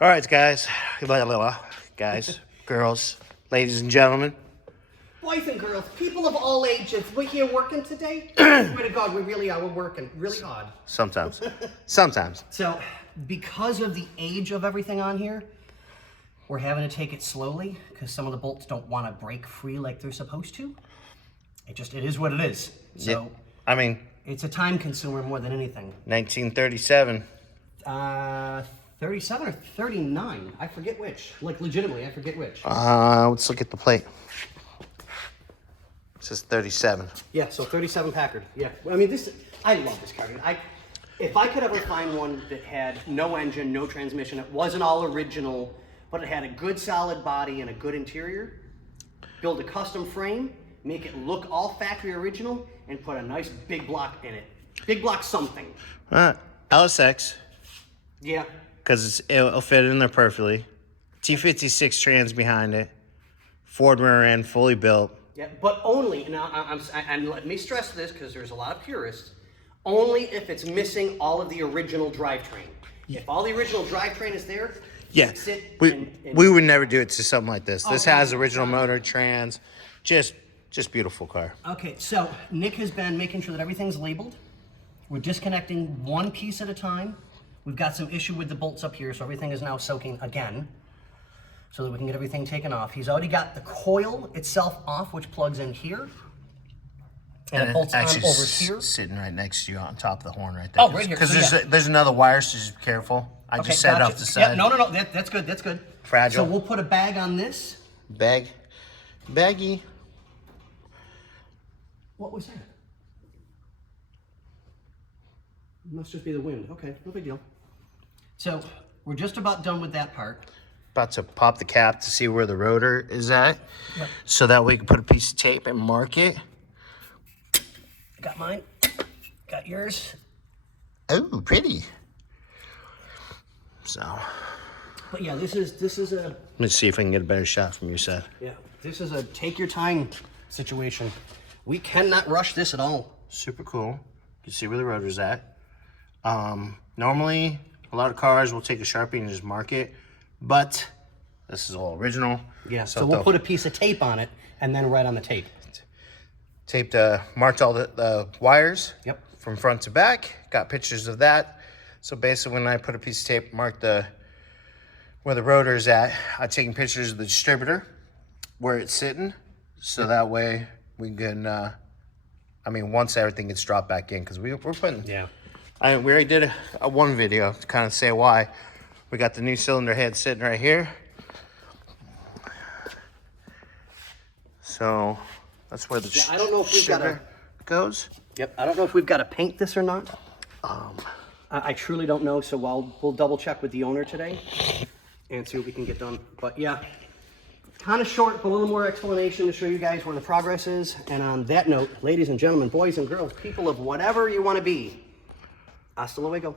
All right, guys, girls, ladies and gentlemen. Boys and girls, people of all ages, we're here working today. Swear to God, we really are. We're working really hard. Sometimes. So, because of the age of everything on here, we're having to take it slowly because some of the bolts don't want to break free like they're supposed to. It is what it is. So, yeah. I mean, it's a time consumer more than anything. 1937. 37 or 39? I forget which. Like, legitimately, I forget which. Let's look at the plate. It says 37. Yeah, so 37 Packard. Yeah, I mean, I love this car. If I could ever find one that had no engine, no transmission, it wasn't all original, but it had a good solid body and a good interior, build a custom frame, make it look all factory original, and put a nice big block in it. Big block something. LSX. Yeah. Because it'll fit in there perfectly. T56 trans behind it. Ford rear end, fully built. Yeah, but only, now and let me stress this because there's a lot of purists, only if it's missing all of the original drivetrain. If all the original drivetrain is there, yeah, we would never do it to something like this. This has original motor, trans, just beautiful car. Okay, so Nick has been making sure that everything's labeled. We're disconnecting one piece at a time. We've got some issue with the bolts up here, so everything is now soaking again, so that we can get everything taken off. He's already got the coil itself off, which plugs in here. And it bolts on over here. Sitting right next to you on top of the horn right there. Oh, right here. Because there's another wire, so just be careful. I just set it off the side. Yeah, no. That's good. That's good. Fragile. So we'll put a bag on this. Baggy. What was that? It must just be the wind. Okay, no big deal. So we're just about done with that part. About to pop the cap to see where the rotor is at. Yep. So that way we can put a piece of tape and mark it. Got mine. Got yours. Oh, pretty. So. But yeah, this is a. Let me see if I can get a better shot from your side. Yeah, this is a take your time situation. We cannot rush this at all. Super cool. You can see where the rotor's at. Normally, a lot of cars will take a Sharpie and just mark it, but this is all original. Yeah, so we'll put a piece of tape on it and then write on the tape. Marked all the wires. Yep. From front to back. Got pictures of that. So basically, when I put a piece of tape, mark where the rotor is at, I'm taking pictures of the distributor, where it's sitting, so that way we can. Once everything gets dropped back in, because we're putting. Yeah. We already did a one video to kind of say why. We got the new cylinder head sitting right here. So that's where the I don't know if we've got to goes. Yep. I don't know if we've got to paint this or not. I truly don't know. So we'll double check with the owner today and see what we can get done. But yeah, kind of short, but a little more explanation to show you guys where the progress is. And on that note, ladies and gentlemen, boys and girls, people of whatever you want to be, hasta luego.